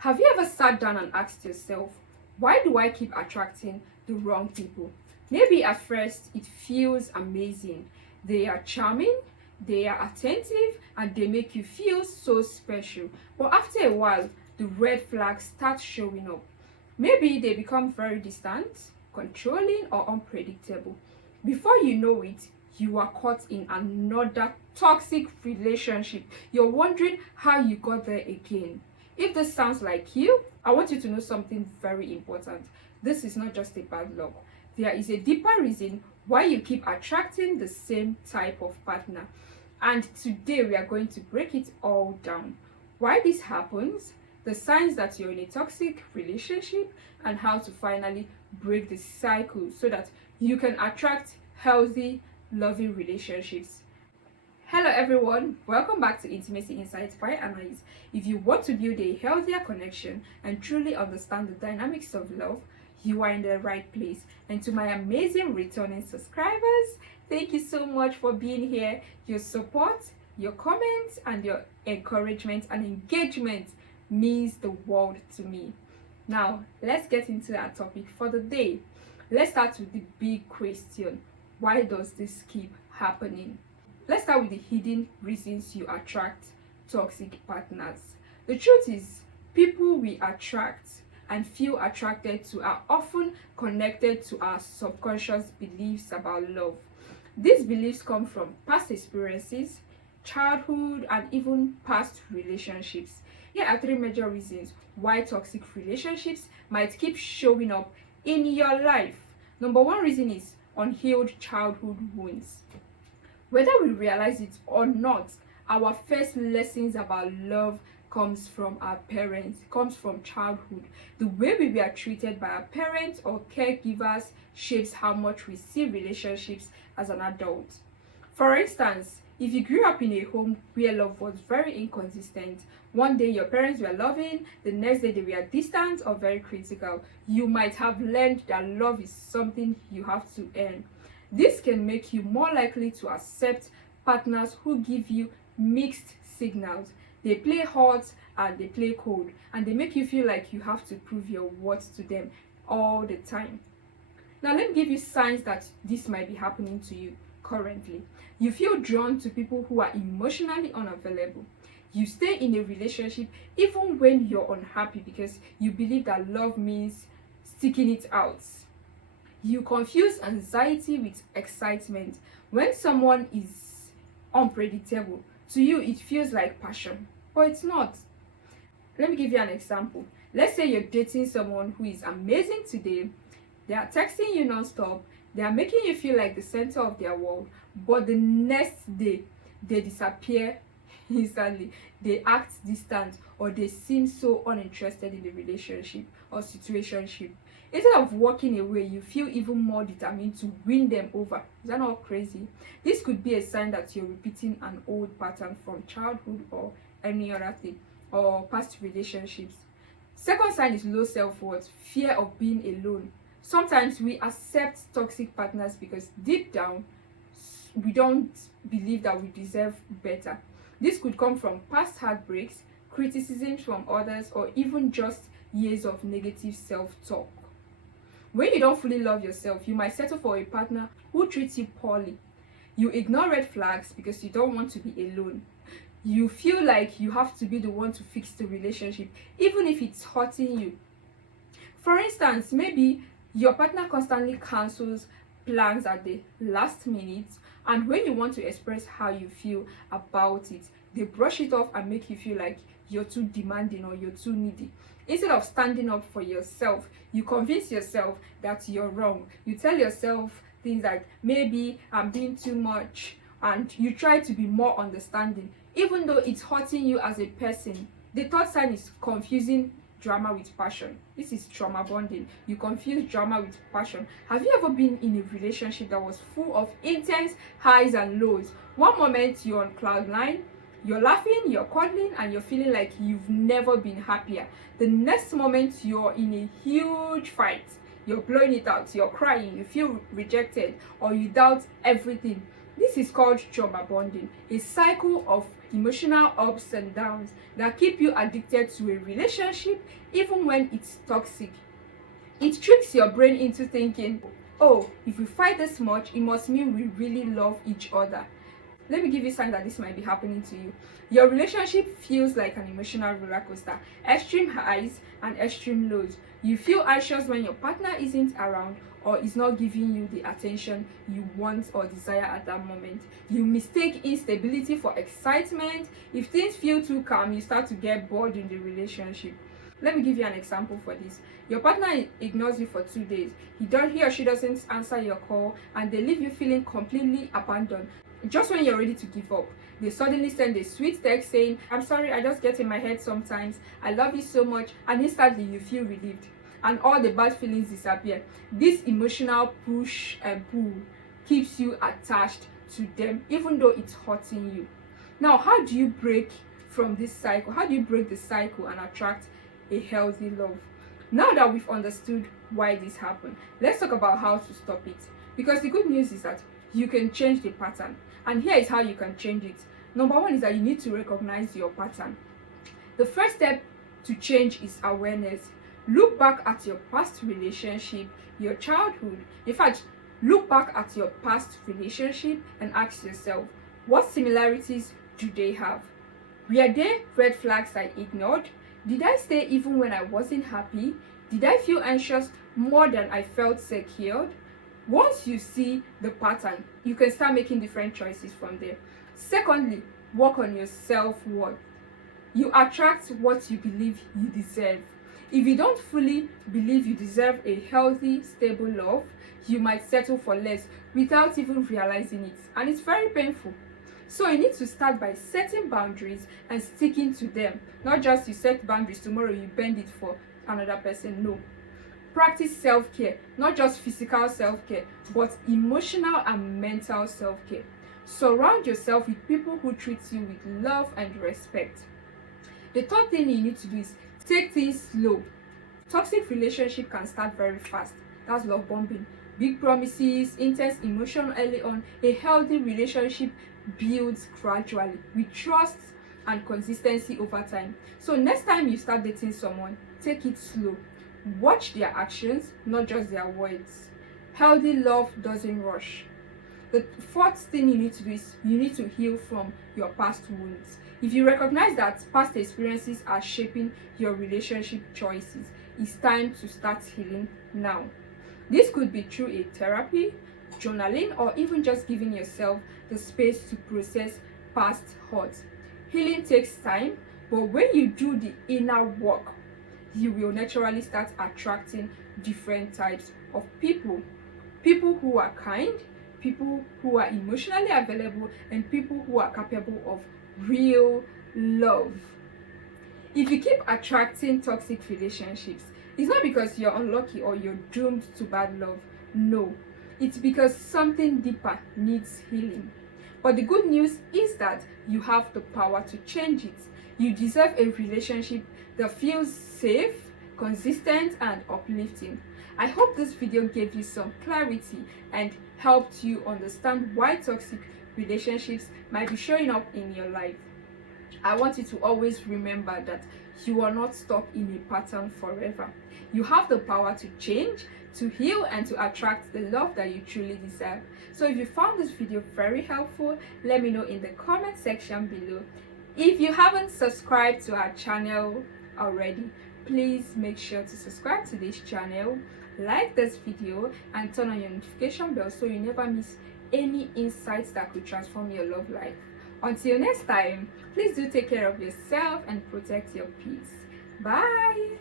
Have you ever sat down and asked yourself, why do I keep attracting the wrong people? Maybe at first it feels amazing. They are charming, they are attentive, and they make you feel so special. But after a while, the red flags start showing up. Maybe they become very distant, controlling, or unpredictable. Before you know it, you are caught in another toxic relationship. You're wondering how you got there again. If this sounds like you, I want you to know something very important. This is not just a bad luck. There is a deeper reason why you keep attracting the same type of partner. And today we are going to break it all down. Why this happens, the signs that you're in a toxic relationship, and how to finally break the cycle so that you can attract healthy, loving relationships. Hello everyone, welcome back to Intimacy Insights by Anais. If you want to build a healthier connection and truly understand the dynamics of love, you are in the right place. And to my amazing returning subscribers, thank you so much for being here. Your support, your comments, and your encouragement and engagement means the world to me. Now, let's get into our topic for the day. Let's start with the big question. Why does this keep happening? Let's start with the hidden reasons you attract toxic partners. The truth is, people we attract and feel attracted to are often connected to our subconscious beliefs about love. These beliefs come from past experiences, childhood, and even past relationships. Here are three major reasons why toxic relationships might keep showing up in your life. Number one reason is unhealed childhood wounds. Whether we realize it or not, our first lessons about love comes from our parents, comes from childhood. The way we were treated by our parents or caregivers shapes how much we see relationships as an adult. For instance, if you grew up in a home where love was very inconsistent, one day your parents were loving, the next day they were distant or very critical, you might have learned that love is something you have to earn. This can make you more likely to accept partners who give you mixed signals. They play hot and they play cold, and they make you feel like you have to prove your worth to them all the time. Now, let me give you signs that this might be happening to you currently. You feel drawn to people who are emotionally unavailable. You stay in a relationship even when you're unhappy because you believe that love means sticking it out. You confuse anxiety with excitement. When someone is unpredictable, to you it feels like passion, but it's not. Let me give you an example. Let's say you're dating someone who is amazing today. They are texting you non-stop. They are making you feel like the center of their world, but the next day they disappear instantly. They act distant or they seem so uninterested in the relationship or situationship. Instead of walking away, you feel even more determined to win them over. Is that not crazy? This could be a sign that you're repeating an old pattern from childhood or any other thing or past relationships. Second sign is low self-worth, fear of being alone. Sometimes we accept toxic partners because deep down we don't believe that we deserve better. This could come from past heartbreaks, criticisms from others, or even just years of negative self-talk. When you don't fully love yourself, you might settle for a partner who treats you poorly. You ignore red flags because you don't want to be alone. You feel like you have to be the one to fix the relationship, even if it's hurting you. For instance, maybe your partner constantly cancels plans at the last minute, and when you want to express how you feel about it, they brush it off and make you feel like you're too demanding or you're too needy. Instead of standing up for yourself, you convince yourself that you're wrong. You tell yourself things like, maybe I'm doing too much, and you try to be more understanding, even though it's hurting you as a person. The third sign is confusing drama with passion. This is trauma bonding. You confuse drama with passion. Have you ever been in a relationship that was full of intense highs and lows? One moment you're on cloud nine, you're laughing, you're cuddling, and you're feeling like you've never been happier. The next moment you're in a huge fight, you're blowing it out, you're crying, you feel rejected, or you doubt everything. This is called trauma bonding, a cycle of emotional ups and downs that keep you addicted to a relationship even when it's toxic. It tricks your brain into thinking, oh, if we fight this much, it must mean we really love each other. Let me give you a sign that this might be happening to you. Your relationship feels like an emotional roller coaster, extreme highs and extreme lows. You feel anxious when your partner isn't around or is not giving you the attention you want or desire at that moment. You mistake instability for excitement. If things feel too calm, you start to get bored in the relationship. Let me give you an example for this. Your partner ignores you for 2 days. He or she doesn't answer your call, and they leave you feeling completely abandoned. Just when you're ready to give up, they suddenly send a sweet text saying, I'm sorry, I just get in my head sometimes. I love you so much. And instantly you feel relieved. And all the bad feelings disappear. This emotional push and pull keeps you attached to them, even though it's hurting you. Now, how do you break from this cycle? How do you break the cycle and attract a healthy love? Now that we've understood why this happened, let's talk about how to stop it. Because the good news is that you can change the pattern. And here is how you can change it. Number one is that you need to recognize your pattern. The first step to change is awareness. Look back at your past relationship, your childhood. In fact, look back at your past relationship and ask yourself, what similarities do they have? Were there red flags I ignored? Did I stay even when I wasn't happy? Did I feel anxious more than I felt secured? Once you see the pattern, you can start making different choices from there. Secondly, work on your self-worth. You attract what you believe you deserve. If you don't fully believe you deserve a healthy, stable love, you might settle for less without even realizing it. And it's very painful. So you need to start by setting boundaries and sticking to them. Not just you set boundaries, tomorrow you bend it for another person. No. Practice self-care, not just physical self-care, but emotional and mental self-care. Surround yourself with people who treat you with love and respect. The third thing you need to do is take things slow. Toxic relationship can start very fast. That's love bombing. Big promises, intense emotion early on. A healthy relationship builds gradually with trust and consistency over time. So next time you start dating someone, take it slow. Watch their actions, not just their words. Healthy love doesn't rush. The fourth thing you need to do is you need to heal from your past wounds. If you recognize that past experiences are shaping your relationship choices, it's time to start healing now. This could be through a therapy, journaling, or even just giving yourself the space to process past hurts. Healing takes time, but when you do the inner work, you will naturally start attracting different types of people. People who are kind, people who are emotionally available, and people who are capable of real love. If you keep attracting toxic relationships, it's not because you're unlucky or you're doomed to bad love. No, it's because something deeper needs healing. But the good news is that you have the power to change it. You deserve a relationship that feels safe, consistent, and uplifting. I hope this video gave you some clarity and helped you understand why toxic relationships might be showing up in your life. I want you to always remember that you are not stuck in a pattern forever. You have the power to change, to heal, and to attract the love that you truly deserve. So if you found this video very helpful, let me know in the comment section below. If you haven't subscribed to our channel already, please make sure to subscribe to this channel, like this video, and turn on your notification bell so you never miss any insights that could transform your love life. Until next time, please do take care of yourself and protect your peace. Bye.